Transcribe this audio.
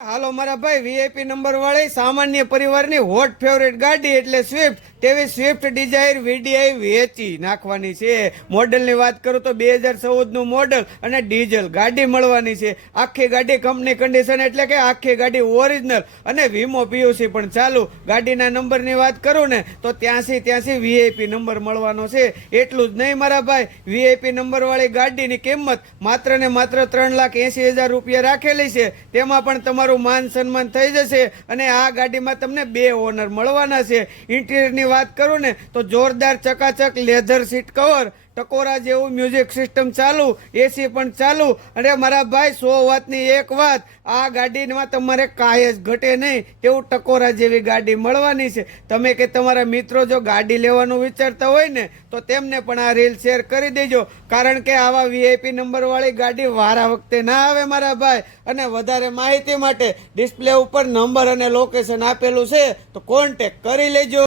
હાલો મારા ભાઈ, VIP number વાળી સામાન્ય પરિવારની હોટ ફેવરેટ ગાડી એટલે સ્વિફ્ટ. તેવી સ્વિફ્ટ ડિઝાયર વીડીઆઈ વેચી નાખવાની છે. મોડલની વાત કરું તો 2014 નું મોડલ અને ડીઝલ ગાડી મળવાની છે. આખી ગાડી કંપની કન્ડિશન એટલે કે આખી ગાડી ઓરિજિનલ અને વીમો પીયુસી પણ ચાલુ. ગાડીના નંબરની વાત કરું ને તો 83 વીઆઈપી નંબર મળવાનો છે. એટલું જ નહીં મારા ભાઈ, વીઆઈપી નંબર વાળી ગાડીની કિંમત માત્ર ને માત્ર 3,80,000 રૂપિયા રાખેલી છે. તેમાં પણ તમારું માન સન્માન થઈ જશે અને આ ગાડીમાં તમને 2 ઓનર મળવાના છે. ઇન્ટિરિયરની વાત કરું ને તો જોરદાર ચકાચક લેધર સીટ કવર, ટકોરા જેવું મ્યુઝિક સિસ્ટમ ચાલુ, એસી પણ ચાલુ. અને મારા ભાઈ 100 વાતની એક વાત, આ ગાડીમાં તમારે કાંઈ જ ઘટે નહીં તેવું ટકોરા જેવી ગાડી મળવાની છે. તમે કે તમારા મિત્રો જો ગાડી લેવાનું વિચારતા હોય ને તો તેમને પણ આ રીલ શેર કરી દેજો, કારણ કે આવા વીઆઈપી નંબર વાળી ગાડી વારા વખતે ના આવે મારા ભાઈ. અને વધારે માહિતી માટે ડિસ્પ્લે ઉપર નંબર અને લોકેશન આપેલું છે તો કોન્ટેક્ટ કરી લેજો.